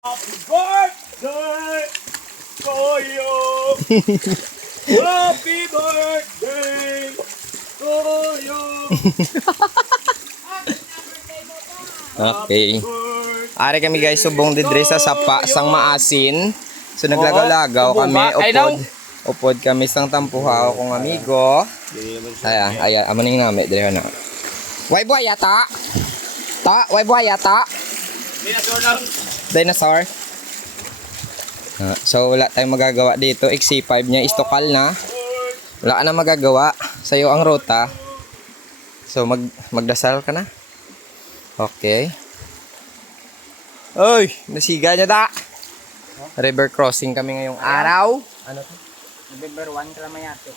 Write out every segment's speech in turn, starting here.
Happy birthday to you. Happy birthday to you. Okay. Ari kami guys subong didre sa sapa sang maasin. So naglagaw-lagaw kami upod kami sang tampuhaw kong amigo. Ayan, amaning nami dire na. Way buhaya ta. Way buhaya ta. Dinosaur. So wala tayong magagawa dito. XC5 niya istokal na. Wala ka na magagawa. Sa'yo ang ruta. So magdasal ka na. Okay. Oy, nasiga niya ta. River crossing kami ngayong araw. Ano to? November 1 Kalamayate.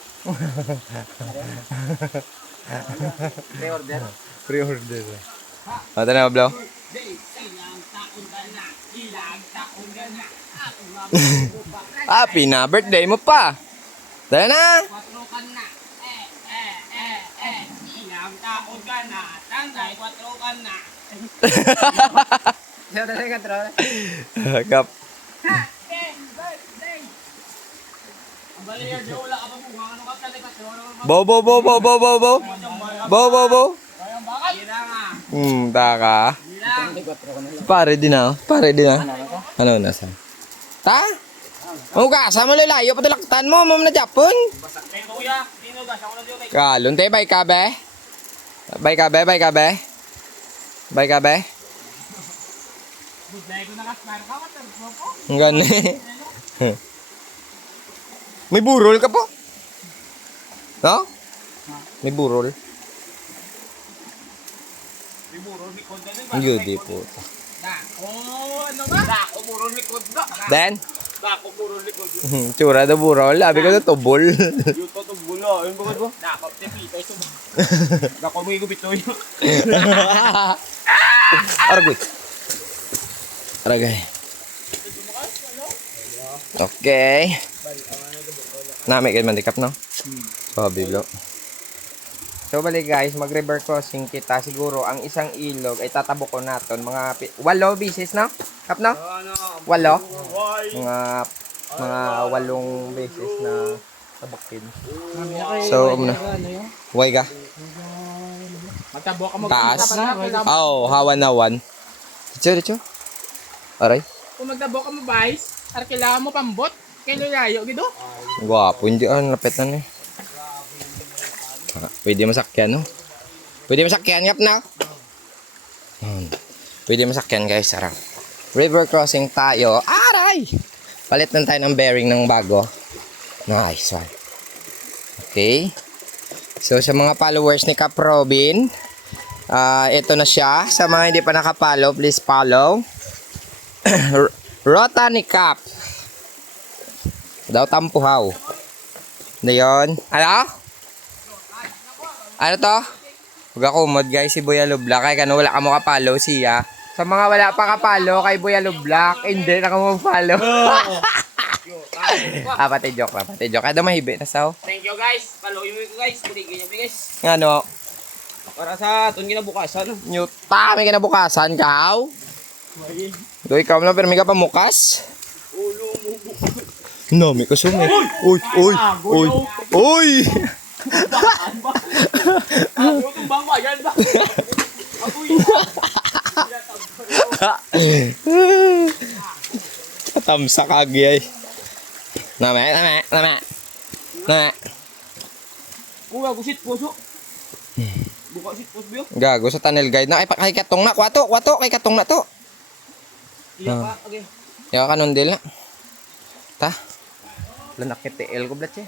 Pre-order. Pre-order. Ano na, Blo? Happy na birthday mo pa. Dahil na. Kwatro na. Ilang taon ka na. Tanday, kwatro ka na. Siya talaga kwatro. Kap. Happy birthday! Ang baliya, di wala ka pa po. Ano ka talaga kwatro? Bow. Kayang bakit? Gila nga. Taka. Gila. Pare din na. Ano nasa? Ta? Sama mo lalayo patalaktan mo na Japon. Kaya kuya, tinugas ako na diyo kay Kalon te bay ka be. Bay ka be. Good day ko nakasmile ka. Kwatro po. Ang gani. May burol ka po? No? May burol. Yun, di po. Dako, ano ba? Dako, puro likod na. Then? Dako, puro likod. Tsura na burol. Labi ko na tubol. Yung patubula. Yung bagay ba? Dako, tepito. Dako, may gubito yun. Aragay. Okay. Nami kayo mandikap, no? So, biglo. So, balik guys, mag-river crossing kita. Siguro, ang isang ilog ay tatabok ko natin. Mga 8 beses, no? Kap, no? 8? Mga 8 beses na tabokin. So, why ka? Magtabo ka mo. Taas. Oh, hawan na 1. Dicho. Aray. Kung magtabo ka mo, guys, ar kailangan mo pambot. Kaya layo, gido. Guwapo, hindi lapit na eh. Pwede masakyan, no? Pwede masakyan, yap na. Pwede masakyan, guys. Sarap. River crossing tayo. Aray! Palit na tayo ng bearing ng bago. Nice one. Okay. So, sa mga followers ni Cap Robin, ito na siya. Sa mga hindi pa nakapollow, please follow. Rota ni Cap. Daw tampuhaw. Na yun. Ano to? Huwag ako mod guys, si Boya Lublak. Kaya kano wala ka mo kapalo siya. Sa mga wala pa kapalo kay Boya Lublak, hindi na ka mo follow. Pati joke. Kaya daw mahibi na sao. Thank you, guys. Follow mo ko, guys. Kuligin niyo, guys. Ano? Para sa atong ginabukasan. Nyuta, may kinabukasan ka, haw? Do ikaw na, pero may ka pamukas? Ulo mo. No, may kasumi. Uy! Ako itong bangwa, yan ba? Katamsa kagi ay. Name. Kuya, kusit puso. Buka sit puso biyo. Gago sa tunnel guide na. Ay, kay katong na. Kwato. Kay katong na to. Iya pa, okay. Yaw ka nun dil na. Ta. Lanak kita el ko blat siya.